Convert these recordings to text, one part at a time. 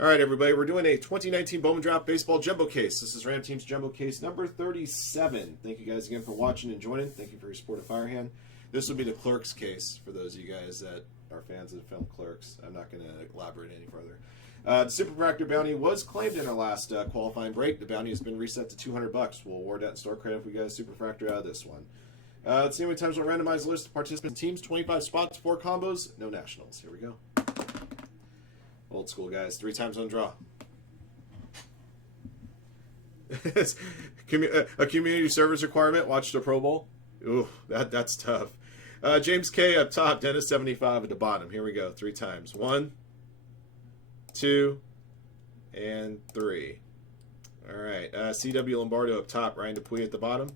All right, everybody, we're doing a 2019 Bowman Draft Baseball Jumbo Case. This is Ram Team's Jumbo Case number 37. Thank you guys again for watching and joining. Thank you for your support of Firehand. This will be the Clerks case for those of you guys that are fans of the film Clerks. I'm not going to elaborate any further. The Super Fractor bounty was claimed in our last qualifying break. The bounty has been reset to $200. We'll award that in store credit if we get a Super Fractor out of this one. Let's see how many times we'll randomize the list of participant teams. 25 spots, 4 combos, no nationals. Here we go. Old school, guys. 3 times on draw. A community service requirement. Watch the Pro Bowl. Ooh, that's tough. James K up top. Dennis 75 at the bottom. Here we go. 3 times. 1, 2, and 3. All right. CW Lombardo up top. Ryan Dupuy at the bottom.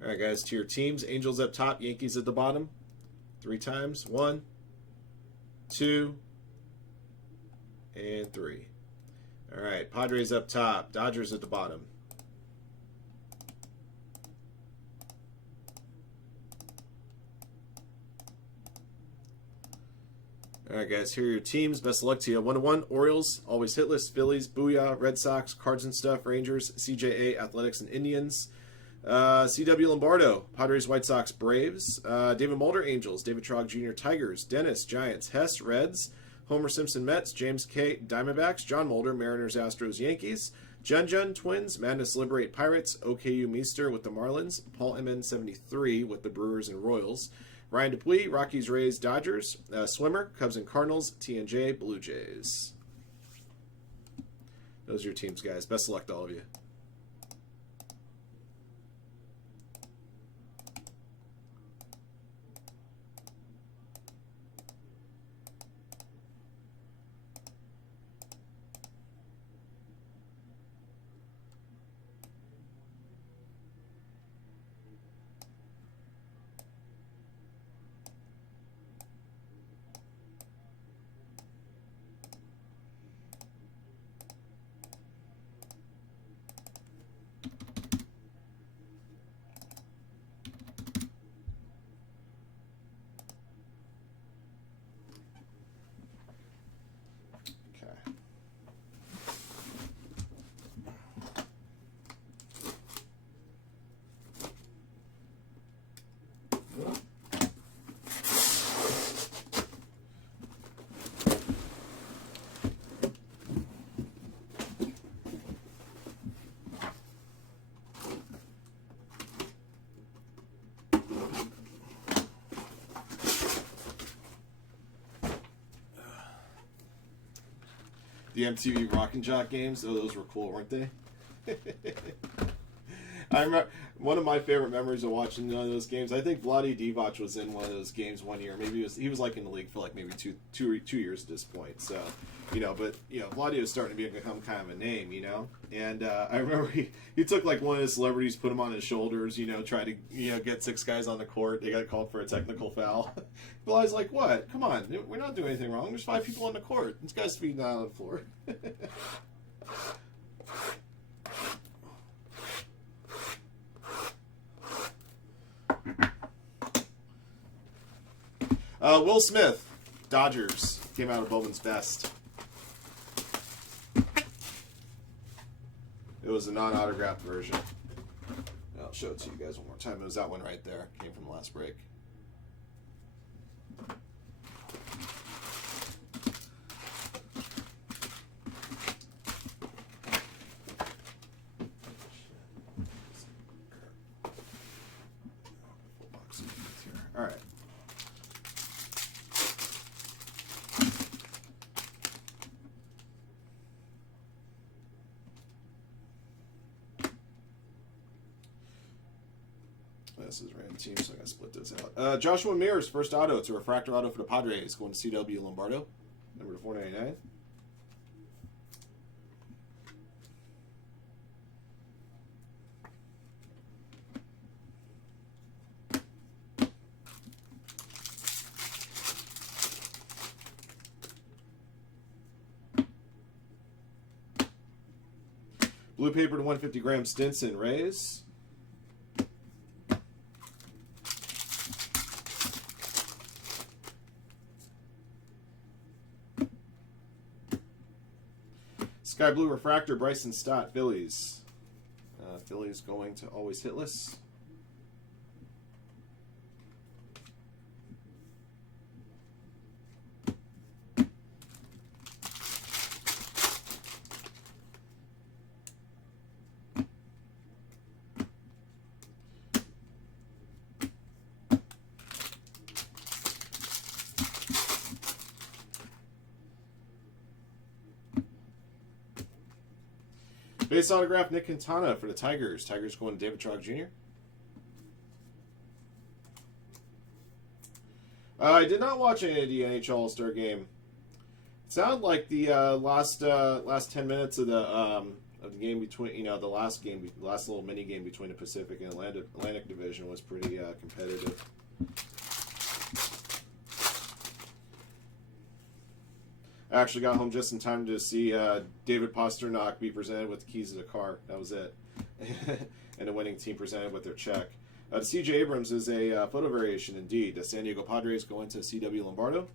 All right, guys, to your teams. Angels up top, Yankees at the bottom. 3 times. 1, 2, and 3. All right, Padres up top, Dodgers at the bottom. All right, guys, here are your teams. Best of luck to you. 1-1, Orioles, always hitless. Phillies, Booyah, Red Sox, Cards and Stuff, Rangers, CJA, Athletics, and Indians. CW Lombardo, Padres, White Sox, Braves. David Mulder, Angels. David Trogg Jr., Tigers. Dennis, Giants. Hess, Reds. Homer Simpson, Mets. James K, Diamondbacks. John Mulder, Mariners, Astros, Yankees. Jun, Twins. Madness Liberate, Pirates. OKU Meester with the Marlins. Paul MN73 with the Brewers and Royals. Ryan Dupuy, Rockies, Rays, Dodgers. Swimmer, Cubs and Cardinals. TNJ, Blue Jays. Those are your teams, guys. Best of luck to all of you. The MTV Rock and Jock games, oh, those were cool, weren't they? I remember one of my favorite memories of watching one of those games. I think Vlade Divac was in one of those games one year. Maybe he was like in the league for like maybe two years at this point. So, but Vlade was starting to become kind of a name, And I remember he took like one of his celebrities, put him on his shoulders, tried to get 6 guys on the court. They got called for a technical foul. Vlade's like, "What? Come on, we're not doing anything wrong. There's 5 people on the court. This guy's feet not on the floor." Will Smith, Dodgers, came out of Bowman's Best. It was a non-autographed version. I'll show it to you guys one more time. It was that one right there. Came from the last break. All right. This is random team, so I gotta split this out. Joshua Mears, first auto. It's a refractor auto for the Padres, going to CW Lombardo, number 499. Blue paper to 150 gram Stinson, Rays. Sky Blue Refractor, Bryson Stott, Phillies. Phillies going to always hitless. Base autograph, Nick Quintana for the Tigers. Tigers going to David Trog Jr. I did not watch any of the NHL All-Star game. It sounded like the last 10 minutes of the game between, the last little mini game between the Pacific and Atlantic Division was pretty competitive. I actually got home just in time to see David Pasternak be presented with the keys to the car. That was it. And the winning team presented with their check. The C.J. Abrams is a photo variation indeed. The San Diego Padres go into C.W. Lombardo.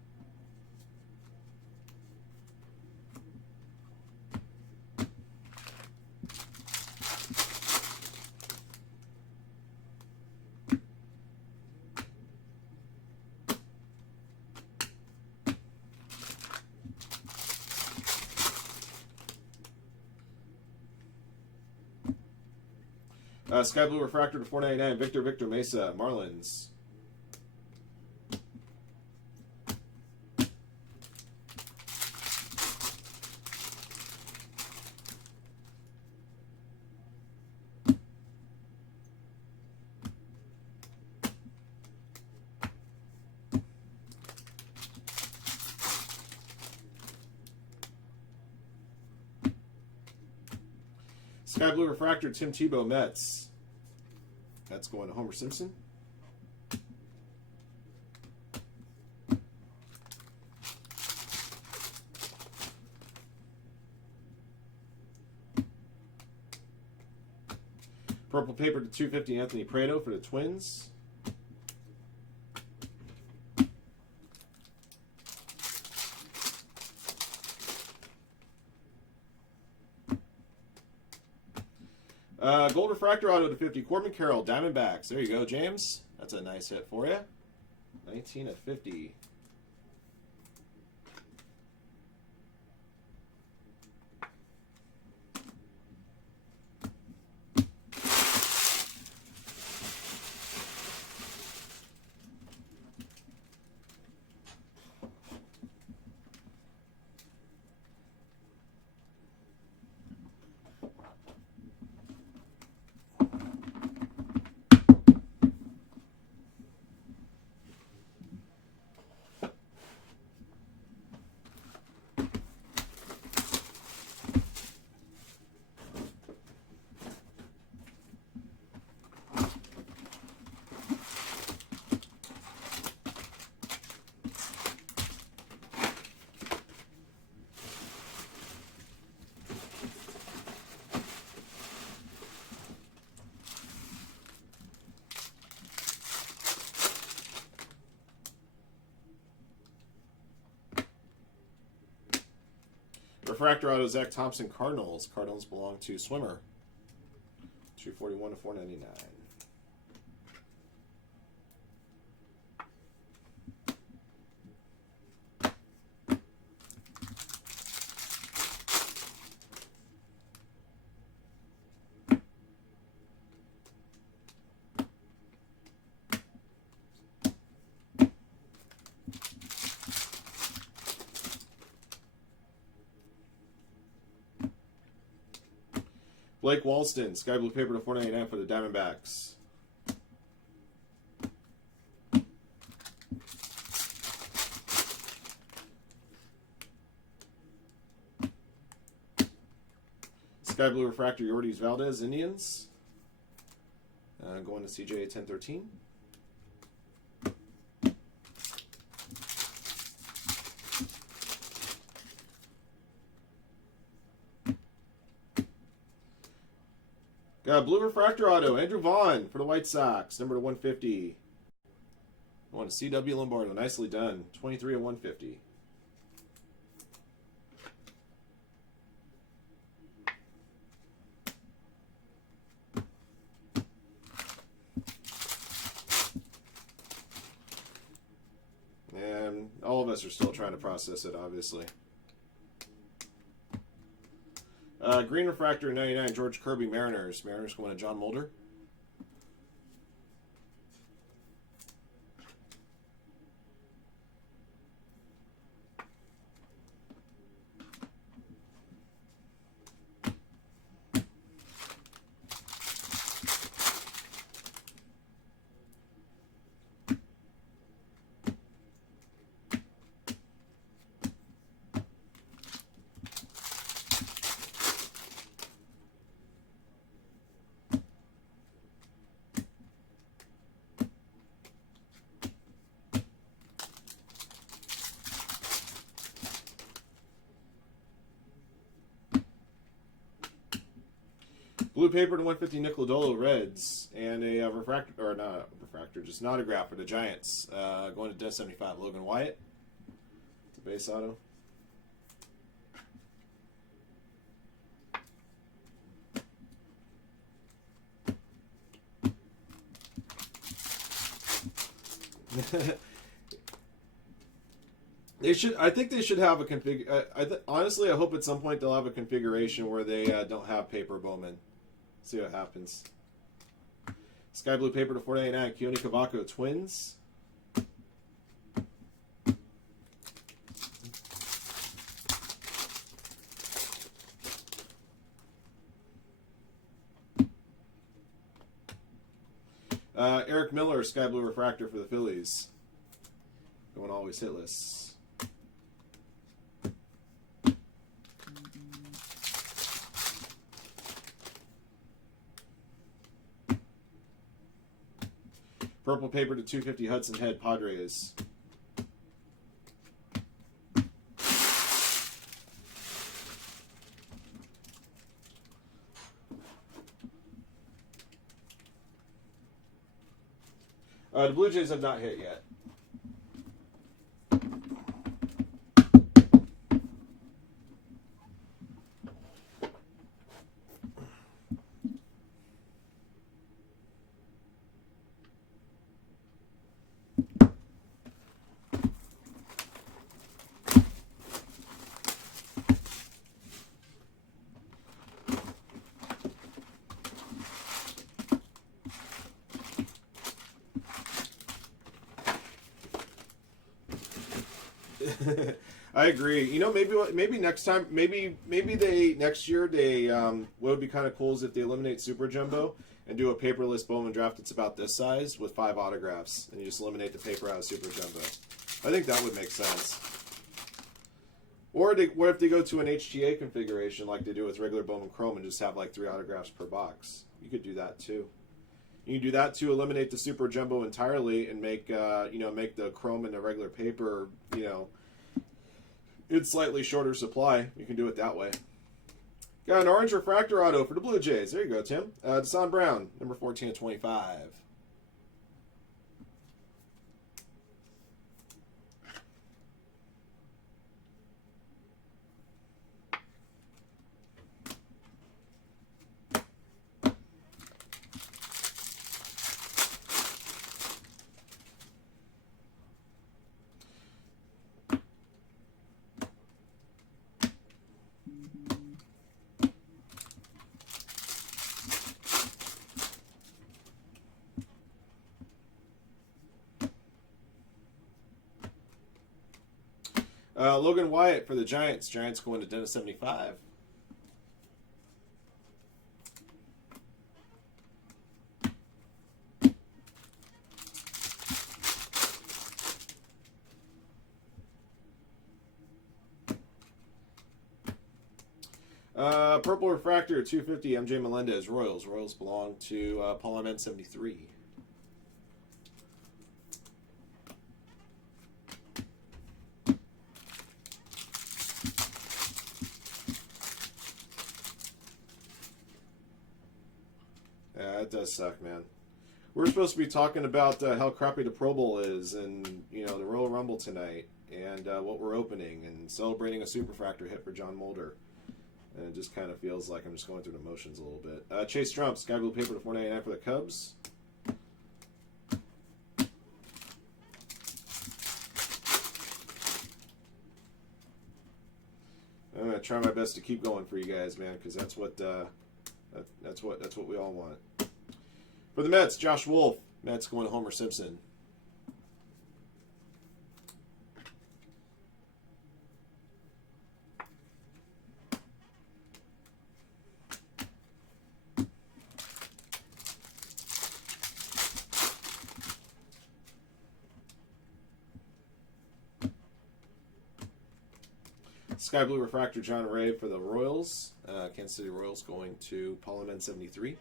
Sky Blue Refractor to 499, Victor Mesa, Marlins. Sky Blue Refractor, Tim Tebow, Mets. That's going to Homer Simpson. Purple paper to 250, Anthony Prado for the Twins. Gold Refractor Auto to 50, Corbin Carroll, Diamondbacks. There you go, James. That's a nice hit for you. 19 of 50. Refractor Auto, Zach Thompson, Cardinals. Cardinals belong to Swimmer. 241 to 499. Blake Walston, Sky Blue paper to 499 for the Diamondbacks. Sky Blue Refractor, Yordies Valdez, Indians. Going to CJ 1013. Got Blue Refractor Auto, Andrew Vaughn for the White Sox, number to 150. Going to CW Lombardo, nicely done. 23 of 150. us are still trying to process it, obviously. Green refractor 99, George Kirby, Mariners. Mariners going to John Mulder. Blue paper to 150 Nick Lodolo, Reds, and a refractor, or not refractor, just an autograph for the Giants. Going to Death 75, Logan Wyatt. It's a base auto. They should. I think they should have a config. Honestly, I hope at some point they'll have a configuration where they don't have paper Bowman. See what happens. Sky blue paper to 499. Keone Cavaco, Twins. Eric Miller, sky blue refractor for the Phillies. Going always hitless. Purple paper to 250 Hudson Head, Padres. The Blue Jays have not hit yet. I agree. You know, maybe next time, maybe they next year they what would be kind of cool is if they eliminate Super Jumbo and do a paperless Bowman draft that's about this size with 5 autographs, and you just eliminate the paper out of Super Jumbo. I think that would make sense. Or what if they go to an HTA configuration like they do with regular Bowman Chrome and just have like 3 autographs per box? You could do that too. You can do that to eliminate the Super Jumbo entirely and make make the Chrome and the regular paper, it's slightly shorter supply. You can do it that way. Got an orange refractor auto for the Blue Jays. There you go, Tim. Deshaun Brown, number 14 of 25. Logan Wyatt for the Giants. Giants going to Dennis 75. Purple refractor 250 MJ Melendez, Royals. Royals belong to Paul Ahmed 73. That does suck, man. We're supposed to be talking about how crappy the Pro Bowl is, and the Royal Rumble tonight, and what we're opening, and celebrating a Superfractor hit for John Mulder. And it just kind of feels like I'm just going through the motions a little bit. Chase Trump, sky blue paper to 499 for the Cubs. try my best to keep going for you guys, man, because that's what we all want. For the Mets, Josh Wolf. Mets going to Homer Simpson. Sky Blue Refractor John Ray for the Royals. Kansas City Royals going to Polyman 73.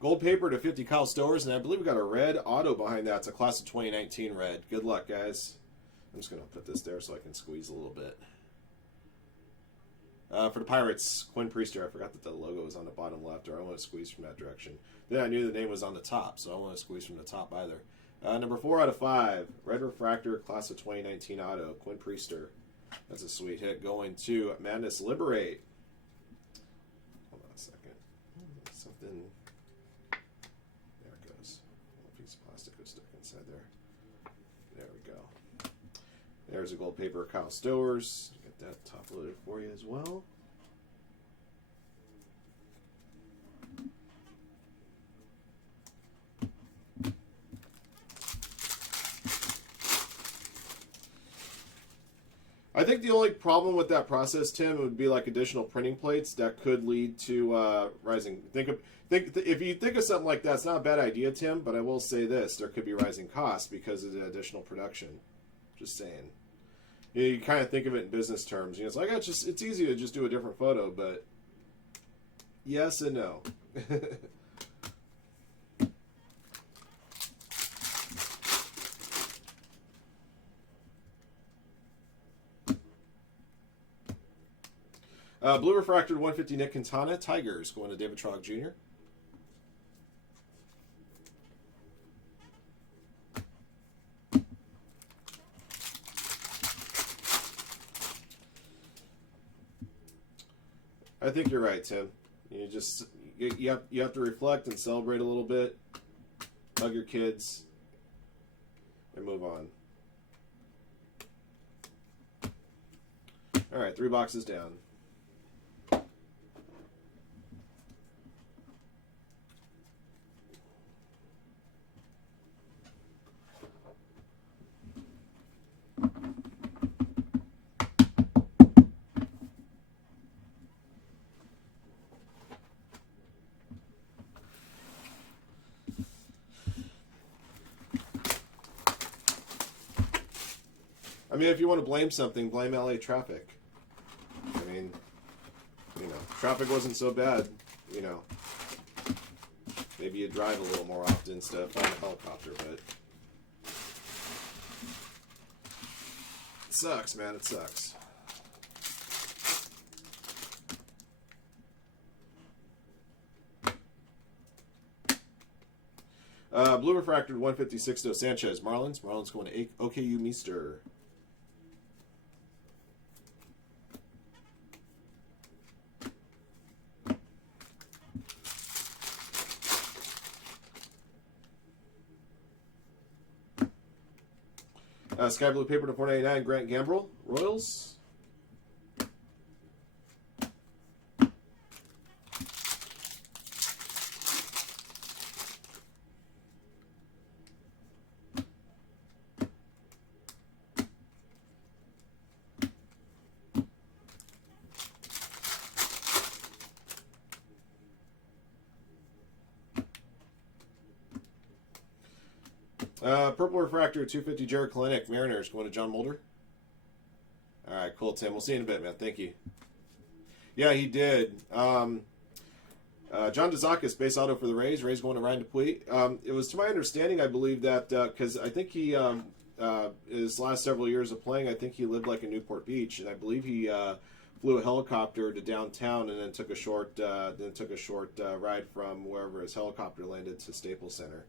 Gold paper to 50 Kyle Stowers, and I believe we got a red auto behind that. It's a class of 2019 red. Good luck, guys. I'm just going to put this there so I can squeeze a little bit. For the Pirates, Quinn Priester. I forgot that the logo was on the bottom left, or I want to squeeze from that direction. Then I knew the name was on the top, so I don't want to squeeze from the top either. Number 4 out of 5, red refractor, class of 2019 auto, Quinn Priester. That's a sweet hit. Going to Madness Liberate. Hold on a second. Something. There it goes. A little piece of plastic was stuck inside there. There we go. There's a gold paper Kyle Stowers. Get that top loaded for you as well. I think the only problem with that process, Tim, would be like additional printing plates that could lead to rising. If you think of something like that, it's not a bad idea, Tim. But I will say this: there could be rising costs because of the additional production. Just saying. You kind of think of it in business terms. It's like it's easy to just do a different photo, but yes and no. Blue refractor 150 Nick Quintana. Tigers going to David Trogg Jr. I think you're right, Tim. You have to reflect and celebrate a little bit, hug your kids, and move on. All right, 3 boxes down. I mean, if you want to blame something, blame LA traffic. I mean, traffic wasn't so bad, Maybe you drive a little more often instead of flying a helicopter, but it sucks, man. It sucks. Blue refracted 156 to Sanchez. Marlins. Marlins going to OKU Meester. Sky Blue paper to 499, Grant Gambrell, Royals. Purple refractor 250 Jared Kalenic, Mariners going to John Mulder. All right, cool, Tim. We'll see you in a bit, man. Thank you. Yeah, he did. John Dezakis, base auto for the Rays. Rays going to Ryan Dupuis. It was to my understanding, I believe that because I think he his last several years of playing, I think he lived like in Newport Beach, and I believe he flew a helicopter to downtown and then took a short ride from wherever his helicopter landed to Staples Center.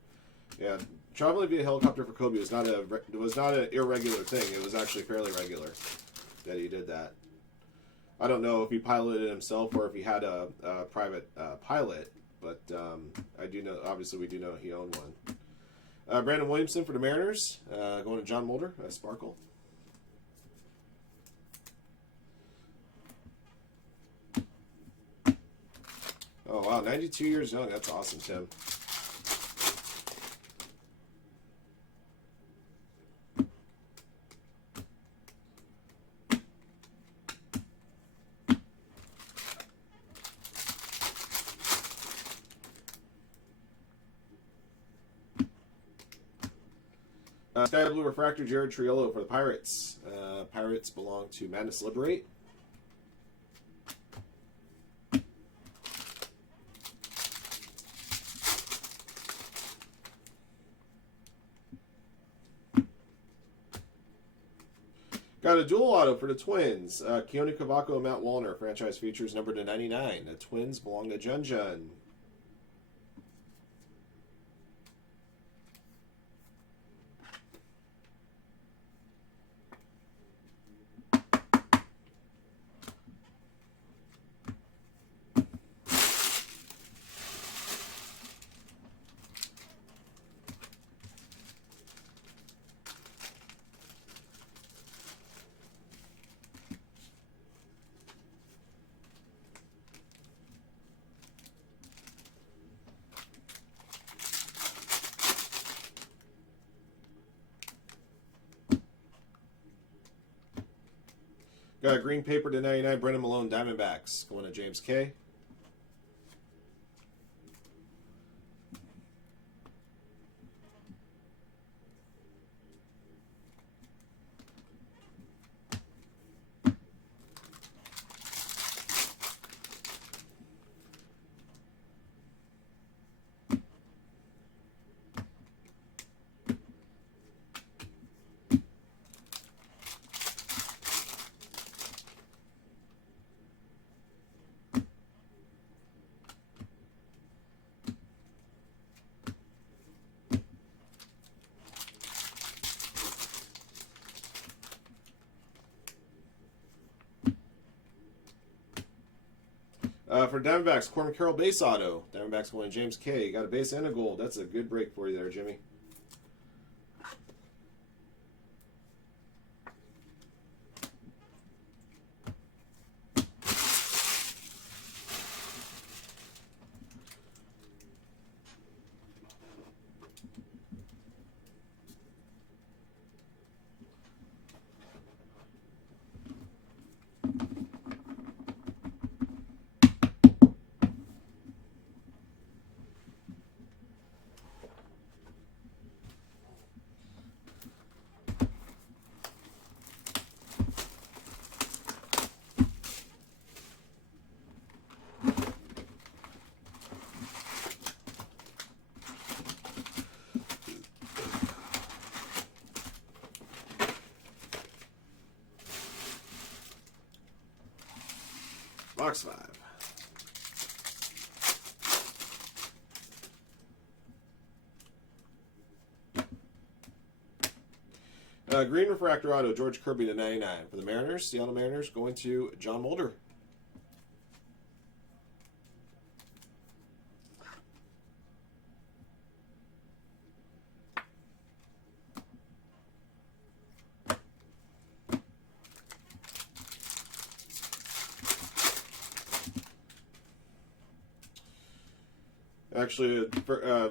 Yeah, traveling via helicopter for Kobe was not an irregular thing. It was actually fairly regular that he did that. I don't know if he piloted it himself or if he had a private pilot, but I do know. Obviously, we do know he owned one. Brandon Williamson for the Mariners, going to John Mulder, Sparkle. Oh wow, 92 years young. That's awesome, Tim. Sky Blue Refractor, Jared Triolo for the Pirates. Pirates belong to Madness Liberate. Got a dual auto for the Twins. Keone Cavaco and Matt Wallner. Franchise features numbered to 99. The Twins belong to Jun Jun. Got a green paper to 99, Brendan Malone, Diamondbacks. Going to James K. For Diamondbacks, Corbin Carroll base auto. Diamondbacks going to James K. Got a base and a gold. That's a good break for you there, Jimmy. Box 5. Green Refractor Auto, George Kirby to 99. For the Mariners, Seattle Mariners going to John Mulder. Actually,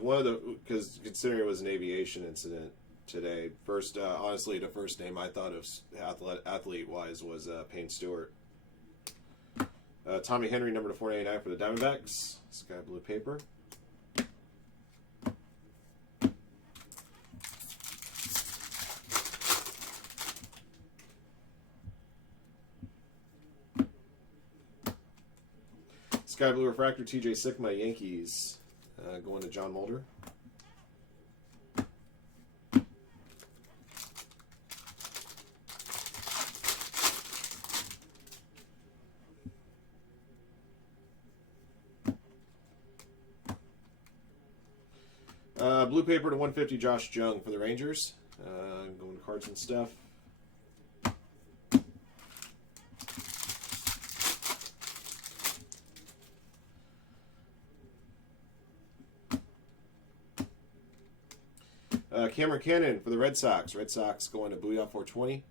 one of the, because considering it was an aviation incident today, honestly, the first name I thought of athlete-wise was Payne Stewart. Tommy Henry, number 499 for the Diamondbacks. Sky blue paper. Sky blue refractor, TJ Sigma, Yankees. Going to John Mulder. Blue paper to 150, Josh Jung for the Rangers. Going to cards and stuff. Cameron Cannon for the Red Sox. Red Sox going to Booyah 420.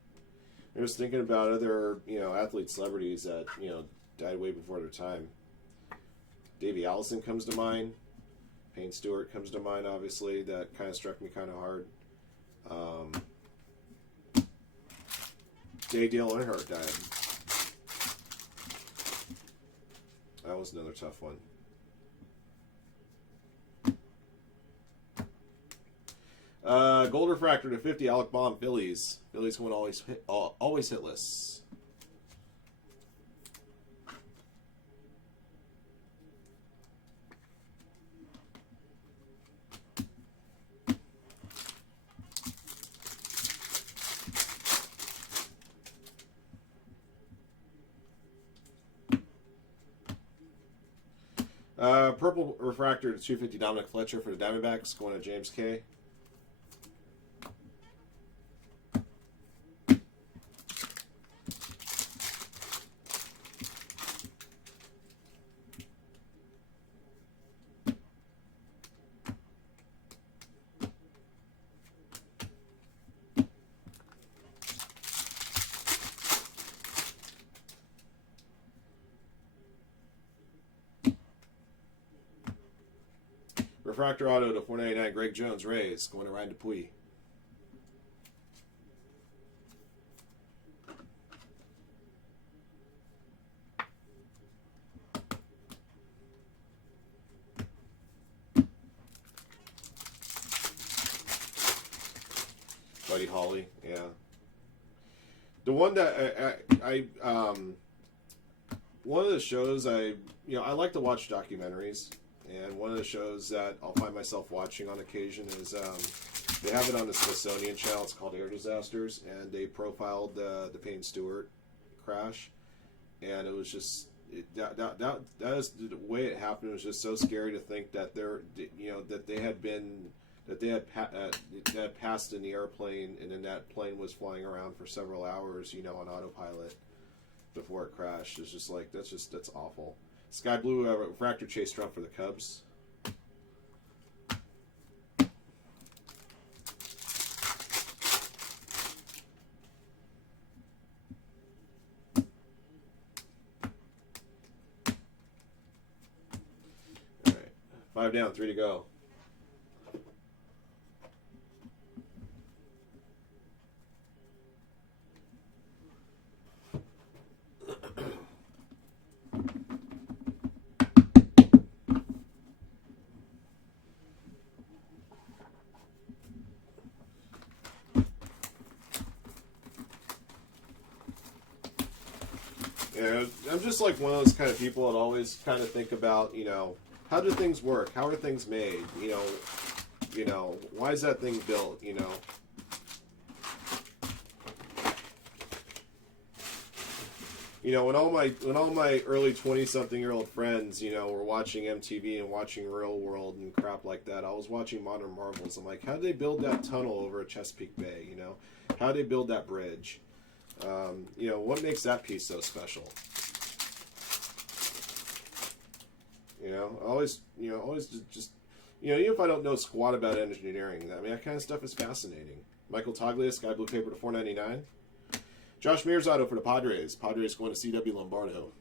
I was thinking about other, athlete celebrities that, died way before their time. Davey Allison comes to mind. Payne Stewart comes to mind, obviously. That kind of struck me kind of hard. Dale Earnhardt died. That was another tough one. Gold refractor to 50, Alec Baum, Phillies. Phillies win always hitless. Purple refractor to 250, Dominic Fletcher for the Diamondbacks, going to James K. Refractor auto to 499, Greg Jones, Rays, going to Ryan Dupuis. Buddy Holly, yeah. The one that one of the shows I like to watch documentaries. And one of the shows that I'll find myself watching on occasion is they have it on the Smithsonian Channel. It's called Air Disasters, and they profiled the Payne Stewart crash, and it was just that is the way it happened. It was just so scary to think that they had passed in the airplane, and then that plane was flying around for several hours, on autopilot before it crashed. It's just like that's awful. Sky blue refractor Chase Trump for the Cubs. All right, 5 down, 3 to go. Yeah, I'm just like one of those kind of people that always kind of think about, how do things work? How are things made? Why is that thing built? When all my early 20-something-year-old friends, were watching MTV and watching Real World and crap like that, I was watching Modern Marvels. I'm like, how did they build that tunnel over at Chesapeake Bay? How did they build that bridge? What makes that piece so special? Always just even if I don't know squat about engineering, that kind of stuff is fascinating. Michael Toglia, Sky Blue paper to 499. Josh Mears auto for the Padres. Padres going to CW Lombardo.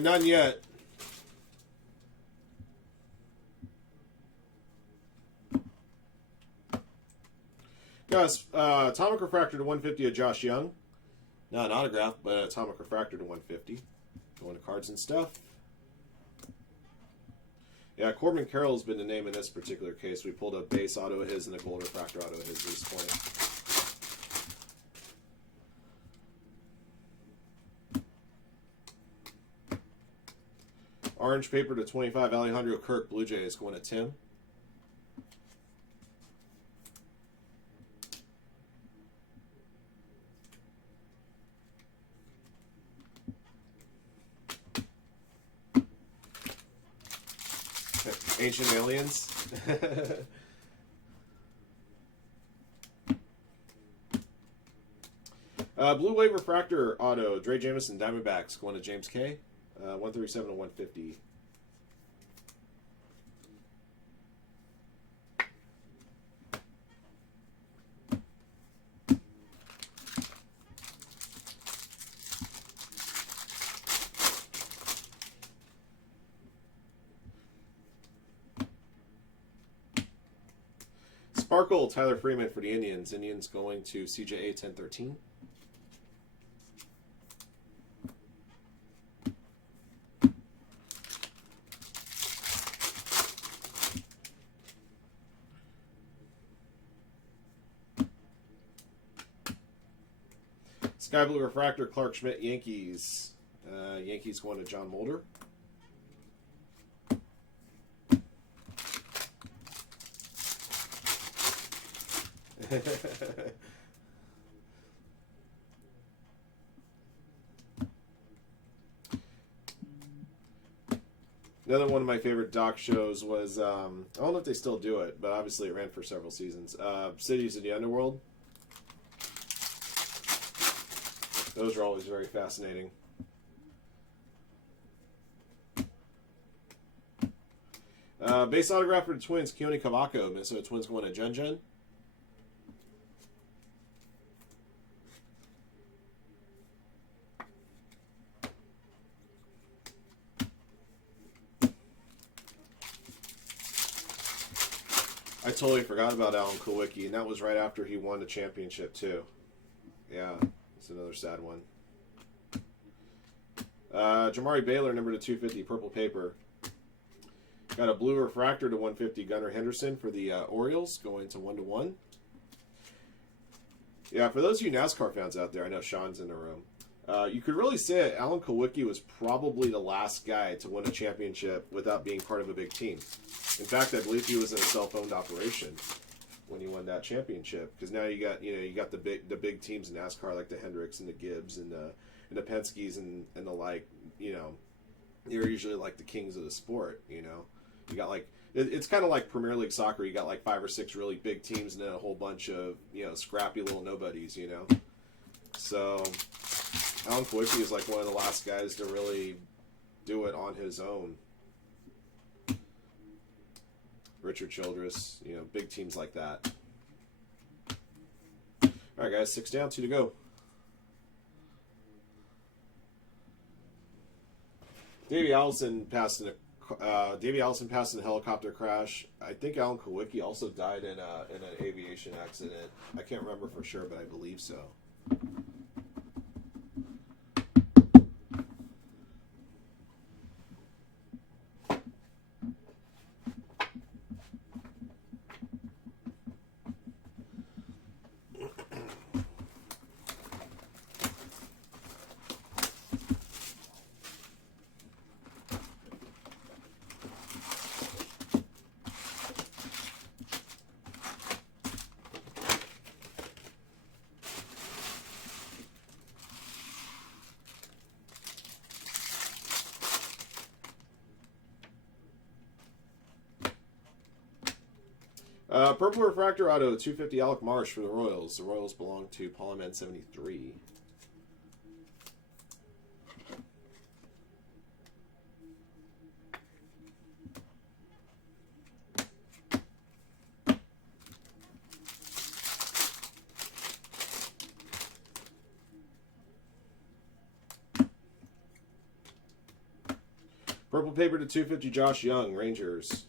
None yet. Guys, atomic refractor to 150 of Josh Young. Not an autograph, but an atomic refractor to 150. Going to cards and stuff. Yeah, Corbin Carroll's been the name in this particular case. We pulled a base auto of his and a gold refractor auto of his at this point. Orange paper to 25, Alejandro Kirk, Blue Jays, going to Tim. Ancient Aliens. Blue Wave Refractor Auto, Dre Jamison, Diamondbacks, going to James K. 137 to 150. Sparkle, Tyler Freeman for the Indians. Indians going to CJA 1013. Sky Blue Refractor, Clark Schmidt, Yankees. Yankees going to John Mulder. Another one of my favorite doc shows was, I don't know if they still do it, but obviously it ran for several seasons. Cities of the Underworld. Those are always very fascinating. Base autograph for the Twins, Keone Kavako, Minnesota Twins going to Jun. I totally forgot about Alan Kulwicki, and that was right after he won the championship, too. Yeah, it's another sad one. Jamari Baylor, number to 250, purple paper. Got a blue refractor to 150, Gunnar Henderson for the Orioles, going to 1-1. Yeah, for those of you NASCAR fans out there, I know Sean's in the room. You could really say Alan Kulwicki was probably the last guy to win a championship without being part of a big team. In fact, I believe he was in a self-owned operation when he won that championship. Because now you got the big teams in NASCAR like the Hendricks and the Gibbs and the Penske's and the like. They're usually like the kings of the sport. You got like it's kind of like Premier League soccer. You got like 5 or 6 really big teams and then a whole bunch of scrappy little nobodies. So Alan Kulwicki is like one of the last guys to really do it on his own. Richard Childress, big teams like that. All right, guys, 6 down, 2 to go. Davey Allison passed in a helicopter crash. I think Alan Kulwicki also died in an aviation accident. I can't remember for sure, but I believe so. Purple Refractor Auto, 250 Alec Marsh for the Royals. The Royals belong to Paul Man 73. Purple paper to 250 Josh Young, Rangers.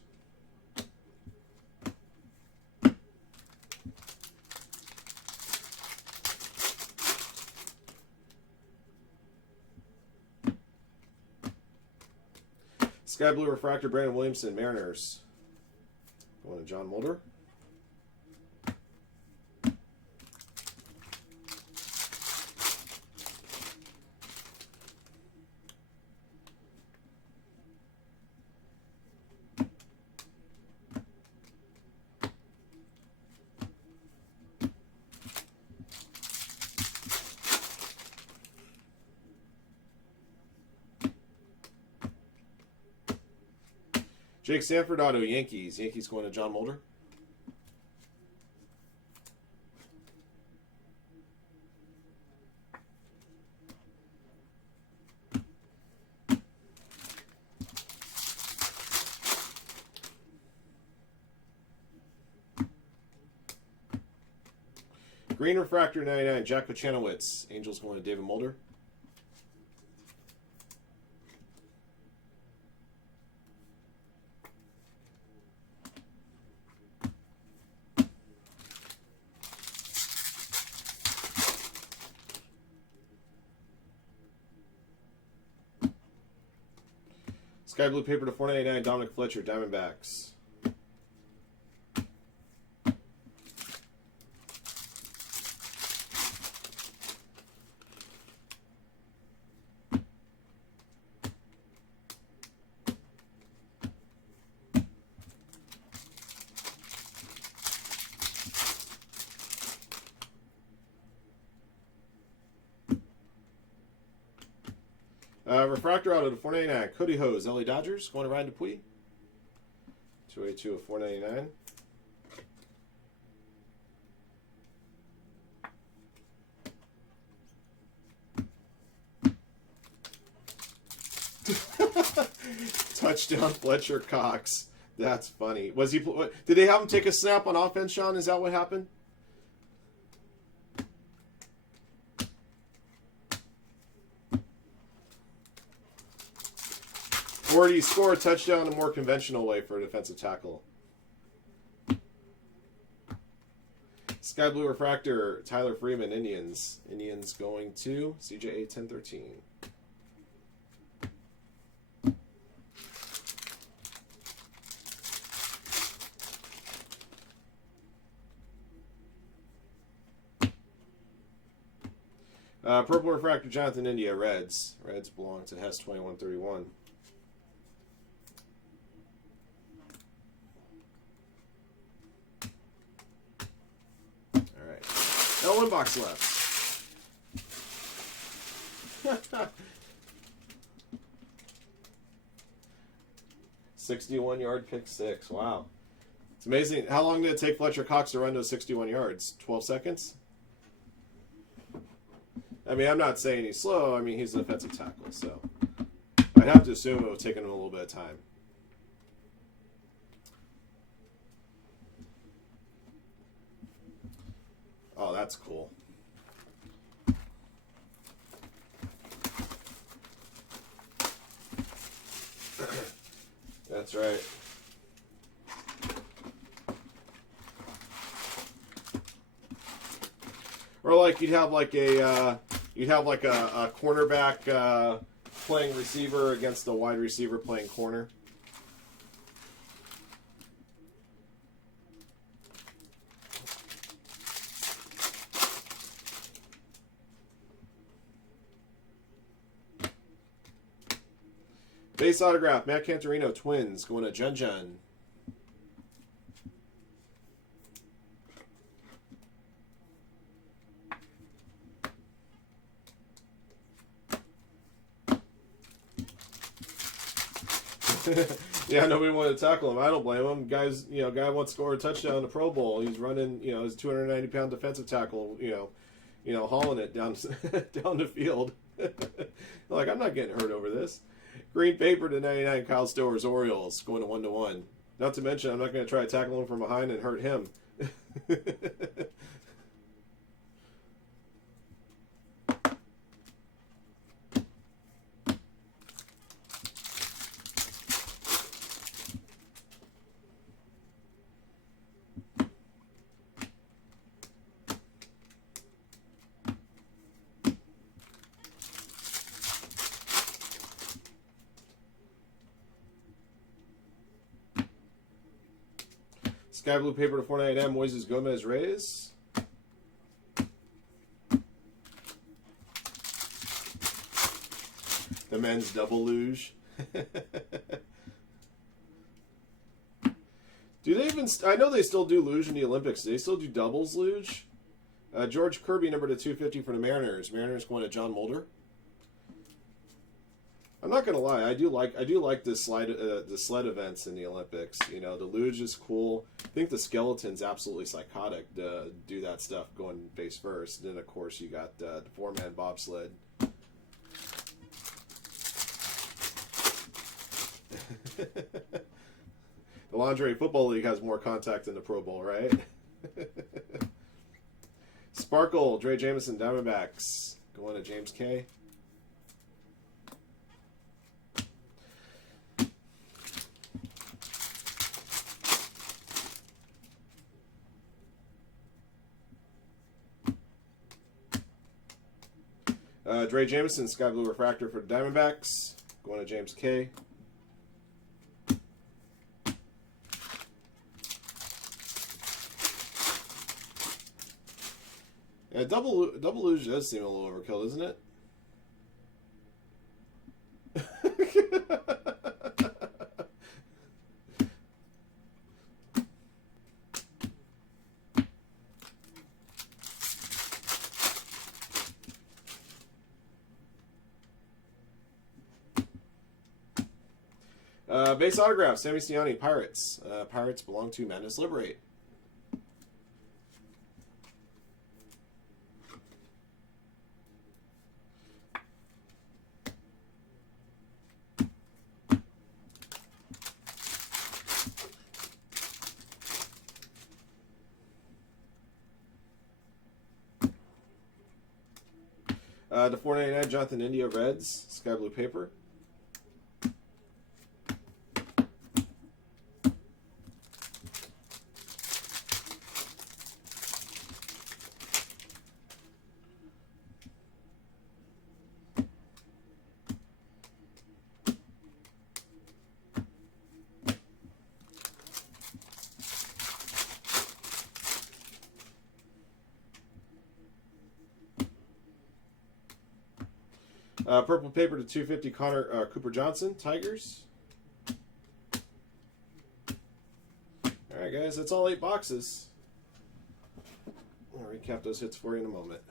Sky Blue Refractor, Brandon Williamson, Mariners. Going to John Mulder. Jake Sanford auto, Yankees. Yankees going to John Mulder. Green Refractor 99, Jack Pachanowicz. Angels going to David Mulder. Sky Blue paper to 499, Dominic Fletcher, Diamondbacks. Refractor auto to 499. Cody Hose, LA Dodgers, going to Ryan Dupuis. 282 of 499. Touchdown Fletcher Cox. That's funny. Was he? Did they have him take a snap on offense, Sean? Is that what happened? Or did he score a touchdown a more conventional way for a defensive tackle? Sky Blue Refractor, Tyler Freeman, Indians. Indians going to CJA 1013. Purple Refractor, Jonathan India, Reds. Reds belong to Hess 2131. All right. One box left. 61-yard pick six. Wow. It's amazing. How long did it take Fletcher Cox to run those 61 yards? 12 seconds? I mean, I'm not saying he's slow. I mean, he's an offensive tackle, so I'd have to assume it would take him a little bit of time. Oh, that's cool. That's right. Or like you'd have like a cornerback playing receiver against a wide receiver playing corner. Base autograph, Matt Cantorino, Twins, going to Jun Jun. Yeah, nobody wanted to tackle him. I don't blame him. Guy wants to score a touchdown in the Pro Bowl. He's running, his 290-pound defensive tackle, hauling it down down the field. Like, I'm not getting hurt over this. Green paper to 99, Kyle Stowers, Orioles, going to 1-1. Not to mention, I'm not going to try to tackle him from behind and hurt him. Sky Blue paper to 499, Moises Gomez, Rays. The men's double luge. Do they even... I know they still do luge in the Olympics. Do they still do doubles luge? George Kirby, number to 250 for the Mariners. Mariners going to John Mulder. I'm not gonna lie, I do like the sled events in the Olympics. You know, the luge is cool. I think the skeleton's absolutely psychotic to do that stuff going face first. And then of course you got the 4-man bobsled. The Lingerie Football League has more contact than the Pro Bowl, right? Sparkle, Dre Jameson, Diamondbacks. Going to James K. Dre Jameson, Sky Blue Refractor for the Diamondbacks. Going to James K. Yeah, double luge does seem a little overkill, doesn't it? Base autograph, Sammy Siani, Pirates. Pirates belong to Madness Liberate. The 499 Jonathan India Reds, Sky Blue paper. Purple paper to 250 Cooper Johnson, Tigers. Alright guys, that's all 8 boxes. I'll recap those hits for you in a moment.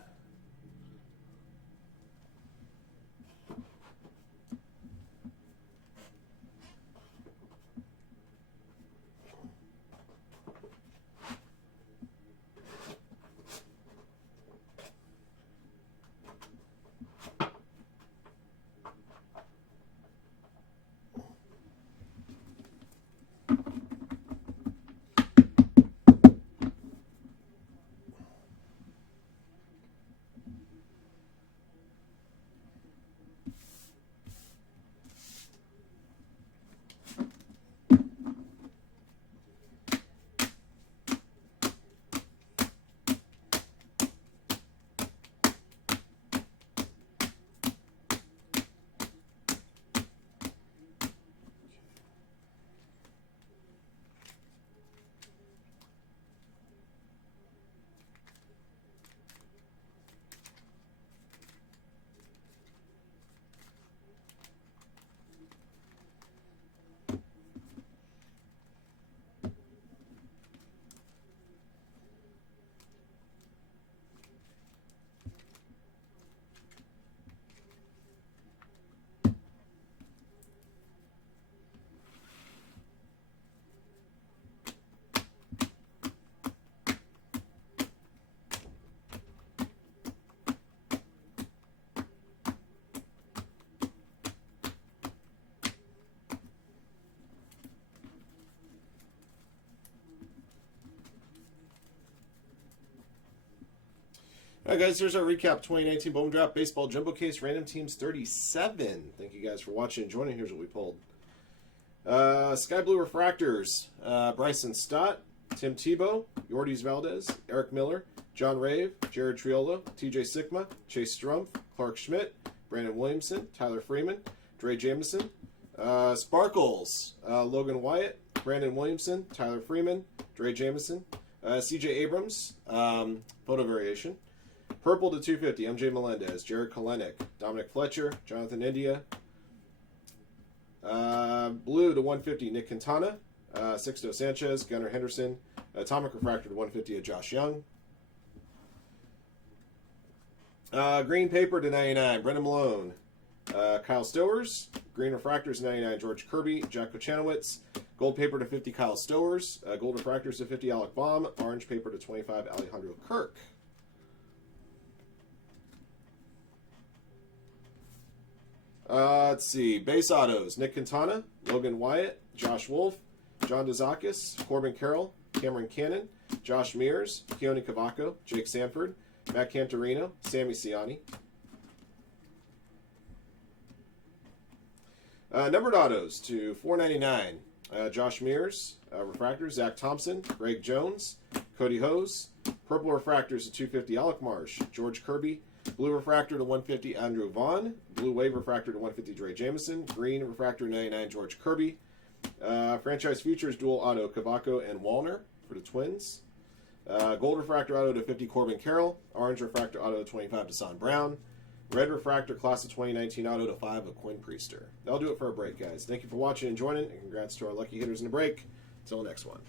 Alright guys, here's our recap 2019 Bowman Draft Baseball Jumbo Case Random Teams 37. Thank you guys for watching and joining. Here's what we pulled. Sky Blue Refractors, Bryson Stott, Tim Tebow, Yordies Valdez, Eric Miller, John Rave, Jared Triolo, TJ Sigma, Chase Strumpf, Clark Schmidt, Brandon Williamson, Tyler Freeman, Dre Jameson, Sparkles, Logan Wyatt, Brandon Williamson, Tyler Freeman, Dre Jameson, CJ Abrams, photo variation. Purple to 250, MJ Melendez, Jared Kalenic, Dominic Fletcher, Jonathan India. Blue to 150, Nick Quintana, Sixto Sanchez, Gunnar Henderson. Atomic Refractor to 150 of Josh Young. Green paper to 99, Brendan Malone, Kyle Stowers. Green refractors 99 George Kirby, Jack Kochanowicz. Gold paper to 50 Kyle Stowers. Gold refractors to 50 Alec Baum. Orange paper to 25 Alejandro Kirk. Let's see. Base autos. Nick Quintana, Logan Wyatt, Josh Wolf, John Dezakis, Corbin Carroll, Cameron Cannon, Josh Mears, Keone Cavaco, Jake Sanford, Matt Cantorino, Sammy Siani. Numbered autos to 499. Josh Mears, refractors, Zach Thompson, Greg Jones, Cody Hose. Purple refractors to 250 Alec Marsh, George Kirby. Blue refractor to 150 Andrew Vaughn. Blue wave refractor to 150 Dre Jameson. Green refractor 99 George Kirby. Franchise futures dual auto Cavaco and Wallner for the Twins. Gold refractor auto to 50 Corbin Carroll. Orange refractor auto to 25 Desan Brown. Red refractor class of 2019 auto to 5 of Quinn Priester. That'll do it for our break, guys. Thank you for watching and joining, and congrats to our lucky hitters in the break. Until next one.